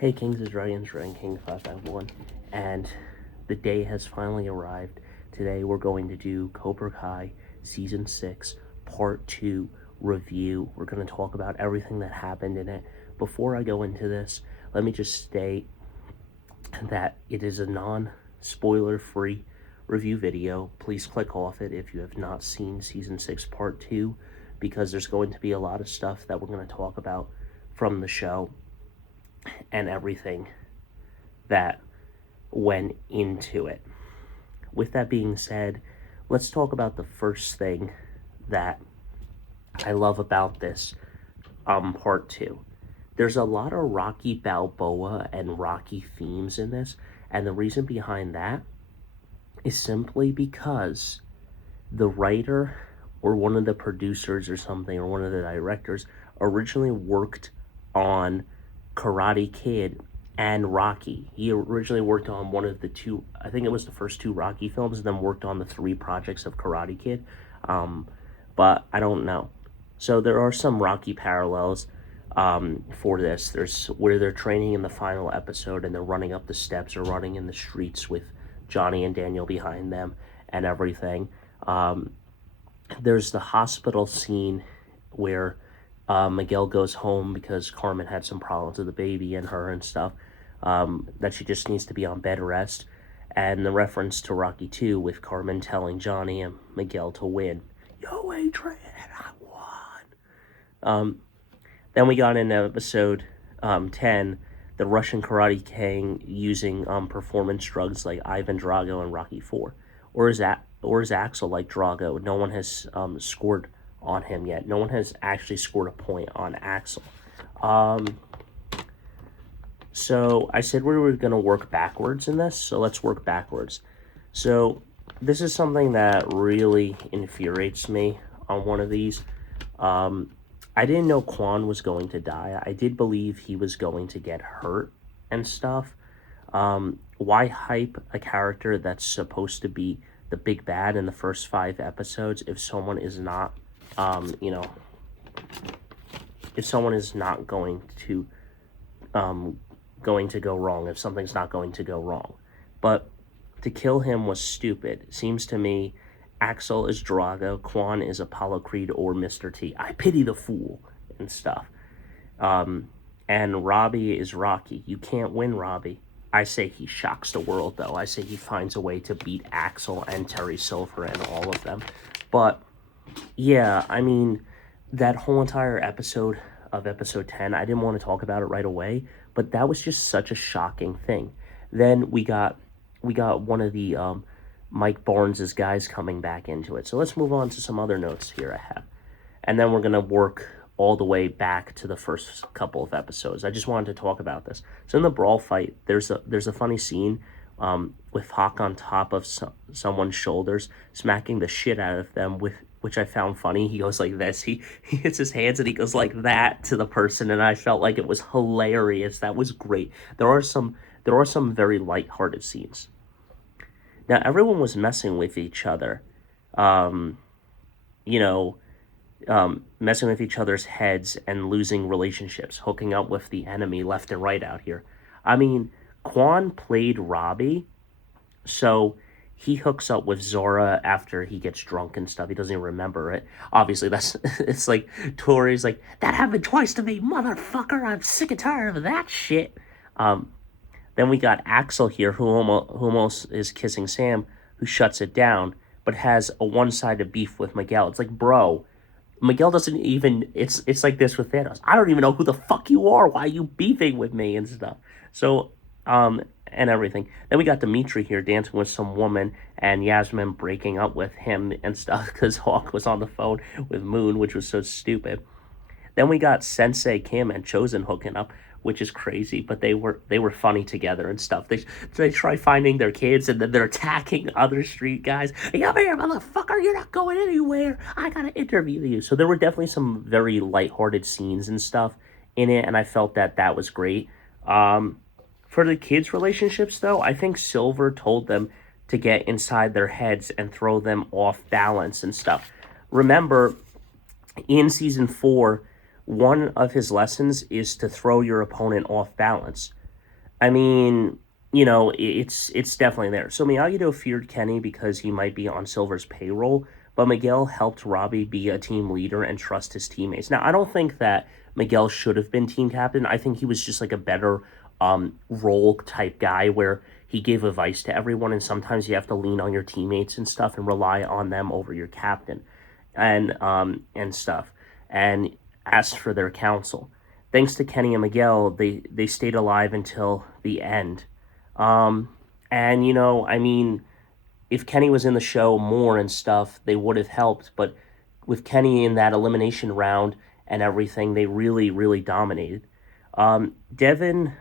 Hey Kings, is Ryan's King 551, and the day has finally arrived. Today we're going to do Cobra Kai Season 6 Part 2 review. We're going to talk about everything that happened in it. Before I go into this, let me just state that it is a non-spoiler free review video. Please click off it if you have not seen Season 6 Part 2, because there's going to be a lot of stuff that we're going to talk about from the show and everything that went into it. With that being said, let's talk about the first thing that I love about this part 2. There's a lot of Rocky Balboa and Rocky themes in this, and the reason behind that is simply because the writer or one of the producers or something, or one of the directors, originally worked on Karate Kid and Rocky. He originally worked on one of the two, I think it was the first two Rocky films, and then worked on the 3 projects of Karate Kid. But I don't know. So there are some Rocky parallels for this. There's where they're training in the final episode and they're running up the steps or running in the streets with Johnny and Daniel behind them and everything. There's the hospital scene where Miguel goes home because Carmen had some problems with the baby and her and stuff, that she just needs to be on bed rest. And the reference to Rocky 2 with Carmen telling Johnny and Miguel to win. Yo, Adrian, I won. Then we got into episode 10, the Russian Karate King using performance drugs like Ivan Drago and Rocky 4. Or is Axel like Drago? No one has scored on him yet. No one has actually scored a point on Axel. So I said we were going to work backwards in this, so let's work backwards. So this is something that really infuriates me on one of these. I didn't know Quan was going to die. I did believe he was going to get hurt and stuff. Why hype a character that's supposed to be the big bad in the first 5 episodes if someone is not, if someone is not going to go wrong, if something's not going to go wrong. But to kill him was stupid. It seems to me Axel is Drago, Quan is Apollo Creed or Mr. T. I pity the fool and stuff. And Robbie is Rocky. You can't win Robbie. I say he shocks the world, though. I say he finds a way to beat Axel and Terry Silver and all of them. But, yeah, I mean, that whole entire episode of episode 10, I didn't want to talk about it right away, but that was just such a shocking thing. Then we got one of the Mike Barnes' guys coming back into it. So let's move on to some other notes here I have. And then we're going to work all the way back to the first couple of episodes. I just wanted to talk about this. So in the brawl fight, there's a funny scene with Hawk on top of someone's shoulders, smacking the shit out of them, which I found funny. He goes like this. He hits his hands and he goes like that to the person, and I felt like it was hilarious. That was great. There are some very lighthearted scenes. Now, everyone was messing with each other, messing with each other's heads and losing relationships, hooking up with the enemy left and right out here. I mean, Quan played Robbie, so he hooks up with Zora after he gets drunk and stuff. He doesn't even remember it. Obviously, it's like, Tori's like, that happened twice to me, motherfucker. I'm sick and tired of that shit. Then we got Axel here, who almost is kissing Sam, who shuts it down, but has a one-sided beef with Miguel. It's like, bro, Miguel doesn't even, it's like this with Thanos. I don't even know who the fuck you are. Why are you beefing with me and stuff? So, and everything. Then we got Dimitri here dancing with some woman, and Yasmin breaking up with him and stuff because Hawk was on the phone with Moon, which was so stupid. Then we got Sensei Kim and Chosen hooking up, which is crazy, but they were funny together and stuff. They try finding their kids, and then they're attacking other street guys. Hey, come here, motherfucker! You're not going anywhere. I gotta interview you. So there were definitely some very lighthearted scenes and stuff in it, and I felt that was great. For the kids' relationships, though, I think Silver told them to get inside their heads and throw them off balance and stuff. Remember, in season 4, one of his lessons is to throw your opponent off balance. I mean, it's definitely there. So Miyagi-Do feared Kenny because he might be on Silver's payroll, but Miguel helped Robbie be a team leader and trust his teammates. Now, I don't think that Miguel should have been team captain. I think he was just like a better role type guy where he gave advice to everyone, and sometimes you have to lean on your teammates and stuff and rely on them over your captain and stuff, and asked for their counsel. Thanks to Kenny and Miguel, they stayed alive until the end. Um, and I mean, if Kenny was in the show more and stuff, they would have helped. But with Kenny in that elimination round and everything, they really, really dominated. Devin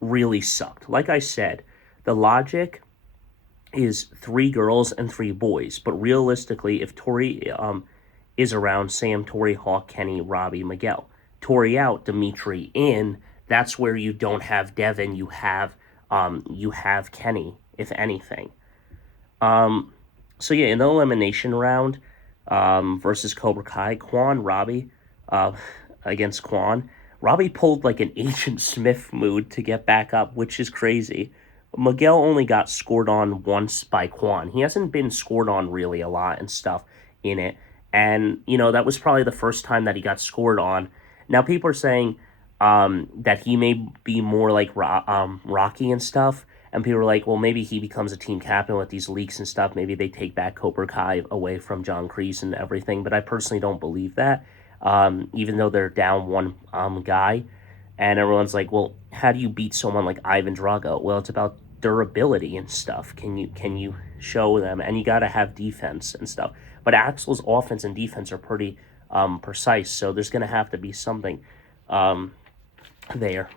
really sucked. Like I said, the logic is three girls and three boys. But realistically, if Tori is around, Sam, Tori, Hawk, Kenny, Robbie, Miguel. Tori out, Dimitri in. That's where you don't have Devin. You have Kenny, if anything. Um, so yeah, in the elimination round, versus Cobra Kai, Robbie, uh, against Robbie pulled like an Agent Smith mood to get back up, which is crazy. Miguel only got scored on once by Quan. He hasn't been scored on really a lot and stuff in it. And, that was probably the first time that he got scored on. Now, people are saying that he may be more like Rocky and stuff. And people are like, well, maybe he becomes a team captain with these leaks and stuff. Maybe they take back Cobra Kai away from John Kreese and everything. But I personally don't believe that, even though they're down one guy. And everyone's like, well, how do you beat someone like Ivan Drago? Well, it's about durability and stuff. Can you show them? And you got to have defense and stuff. But Axel's offense and defense are pretty precise, so there's going to have to be something um, there.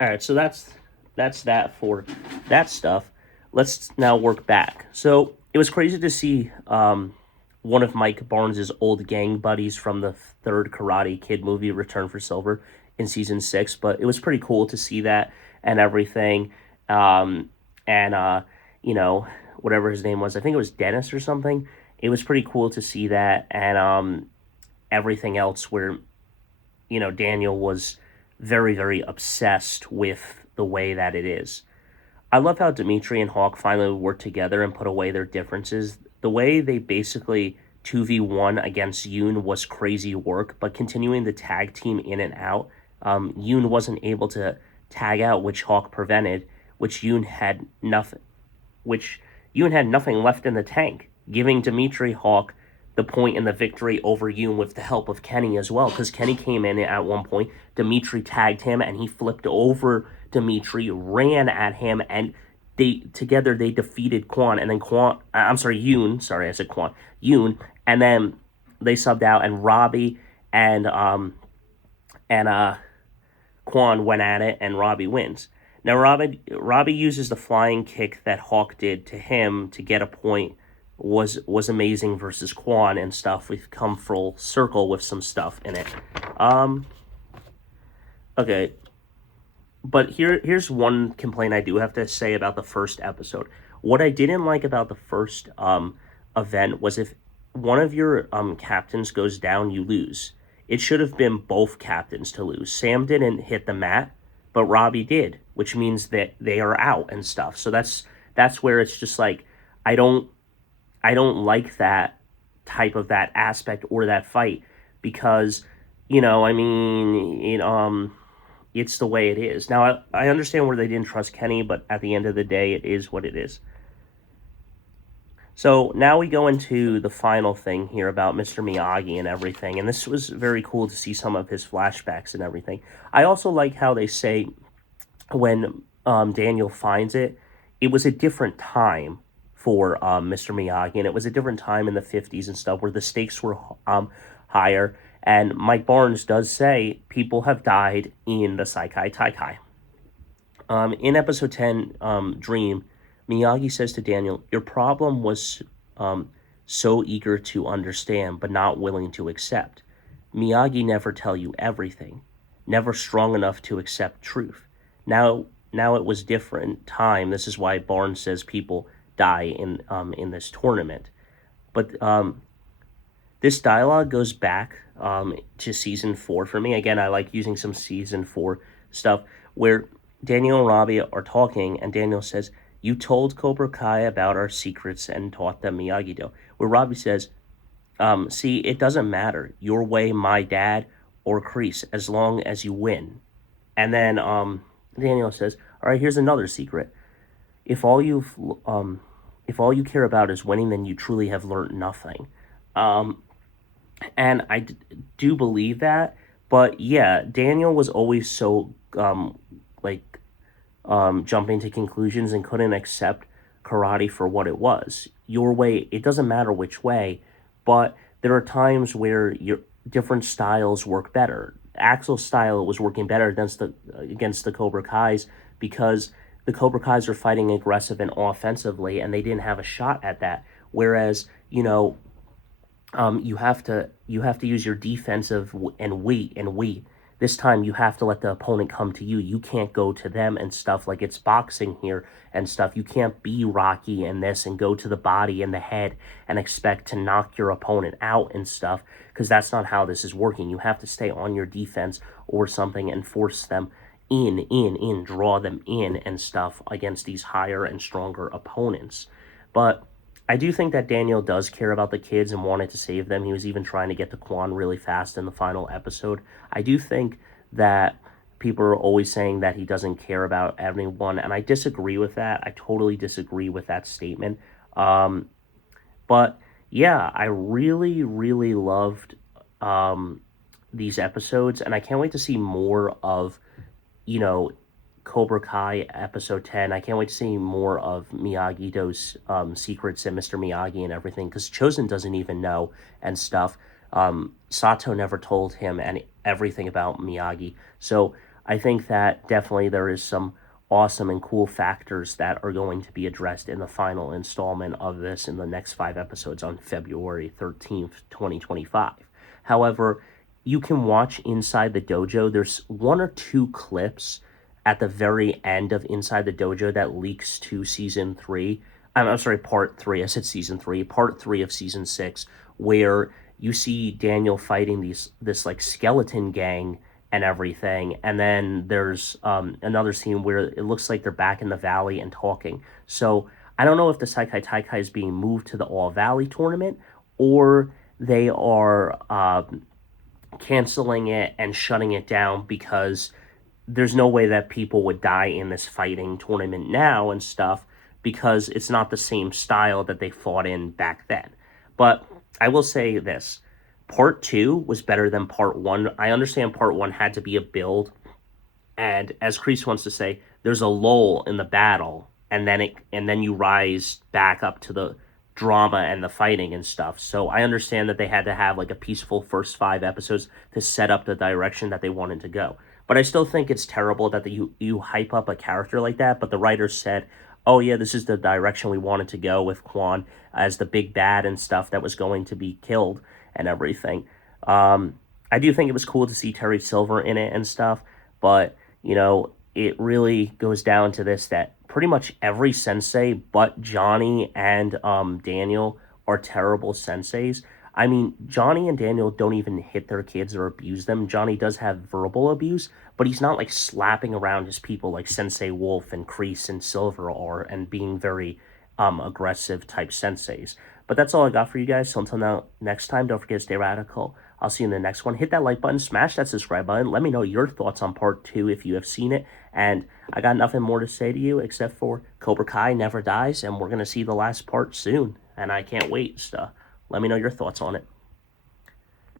All right, so that's that for that stuff. Let's now work back. So it was crazy to see one of Mike Barnes's old gang buddies from the third Karate Kid movie return for Silver in season 6, but it was pretty cool to see that and everything. And whatever his name was, I think it was Dennis or something. It was pretty cool to see that, and everything else where Daniel was very, very obsessed with the way that it is. I love how Dimitri and Hawk finally worked together and put away their differences. The way they basically 2v1 against Yoon was crazy work, but continuing the tag team in and out, Yoon wasn't able to tag out, which Hawk prevented, which Yoon had nothing, which Yoon had nothing left in the tank, giving Dimitri Hawk the point in the victory over Yoon with the help of Kenny as well, because Kenny came in at one point, Dimitri tagged him, and he flipped over Dimitri, ran at him, and they defeated and then Yoon, sorry, I said Yoon, and then they subbed out, and Robbie and Quan went at it, and Robbie wins. Now Robbie uses the flying kick that Hawk did to him to get a point. Was amazing versus Quan and stuff. We've come full circle with some stuff in it. Okay, but here's one complaint I do have to say about the first episode. What I didn't like about the first event was if one of your captains goes down, you lose. It should have been both captains to lose. Sam didn't hit the mat, but Robbie did, which means that they are out and stuff. So that's where it's just like I don't like that type of that aspect or that fight because I mean it's the way it is. Now I understand where they didn't trust Kenny, but at the end of the day, it is what it is. So now we go into the final thing here about Mr. Miyagi and everything, and this was very cool to see some of his flashbacks and everything. I also like how they say when Daniel finds it, it was a different time for Mr. Miyagi, and it was a different time in the 50s and stuff where the stakes were higher. And Mike Barnes does say people have died in the Saikai Taikai. In episode 10, Dream, Miyagi says to Daniel, your problem was so eager to understand but not willing to accept. Miyagi never tell you everything, never strong enough to accept truth. Now it was different time. This is why Barnes says people die in this tournament. But this dialogue goes back to season 4 for me. Again, I like using some season 4 stuff where Daniel and Robbie are talking, and Daniel says, "You told Cobra Kai about our secrets and taught them Miyagi-Do." Where Robbie says, "See, it doesn't matter your way, my dad, or Kreese, as long as you win." And then Daniel says, "All right, here's another secret. If all you've if all you care about is winning, then you truly have learned nothing." Um, and do believe that. But yeah, Daniel was always so like jumping to conclusions and couldn't accept karate for what it was. Your way, it doesn't matter which way, but there are times where your different styles work better. Axel's style was working better against the Cobra Kai's because the Cobra Kai's are fighting aggressive and offensively, and they didn't have a shot at that. Whereas, you have to use your defensive and wait. This time you have to let the opponent come to you. You can't go to them and stuff like it's boxing here and stuff. You can't be Rocky in this and go to the body and the head and expect to knock your opponent out and stuff because that's not how this is working. You have to stay on your defense or something and force them draw them in and stuff against these higher and stronger opponents. But I do think that Daniel does care about the kids and wanted to save them. He was even trying to get to Quan really fast in the final episode. I do think that people are always saying that he doesn't care about everyone, and I disagree with that. I totally disagree with that statement. Um, but yeah, I really, really loved these episodes, and I can't wait to see more of you know, Cobra Kai episode 10. I can't wait to see more of Miyagi-Do's secrets and Mr. Miyagi and everything because Chosen doesn't even know and stuff. Sato never told him everything about Miyagi. So I think that definitely there is some awesome and cool factors that are going to be addressed in the final installment of this in the next 5 episodes on February 13th, 2025. However, you can watch Inside the Dojo. There's one or two clips at the very end of Inside the Dojo that leaks to season three. I'm sorry, part three. I said season three. Part three of season six, where you see Daniel fighting this like skeleton gang and everything, and then there's another scene where it looks like they're back in the valley and talking. So I don't know if the Saikai Taikai is being moved to the All Valley tournament or they are canceling it and shutting it down because there's no way that people would die in this fighting tournament now and stuff because it's not the same style that they fought in back then. But I will say this, part two was better than part one. I understand part one had to be a build, and as Kreese wants to say, there's a lull in the battle, and then you rise back up to the drama and the fighting and stuff. So I understand that they had to have like a peaceful first 5 episodes to set up the direction that they wanted to go. But I still think it's terrible that you hype up a character like that. But the writers said, "Oh yeah, this is the direction we wanted to go with Quan as the big bad and stuff that was going to be killed and everything." I do think it was cool to see Terry Silver in it and stuff, but it really goes down to this that pretty much every sensei but Johnny and Daniel are terrible senseis. I mean, Johnny and Daniel don't even hit their kids or abuse them. Johnny does have verbal abuse, but he's not like slapping around his people like Sensei Wolf and Kreese and Silver are and being very aggressive type senseis. But that's all I got for you guys. So until now, next time, don't forget to stay radical. I'll see you in the next one. Hit that like button, smash that subscribe button. Let me know your thoughts on part two if you have seen it. And I got nothing more to say to you except for Cobra Kai never dies, and we're going to see the last part soon. And I can't wait. So let me know your thoughts on it.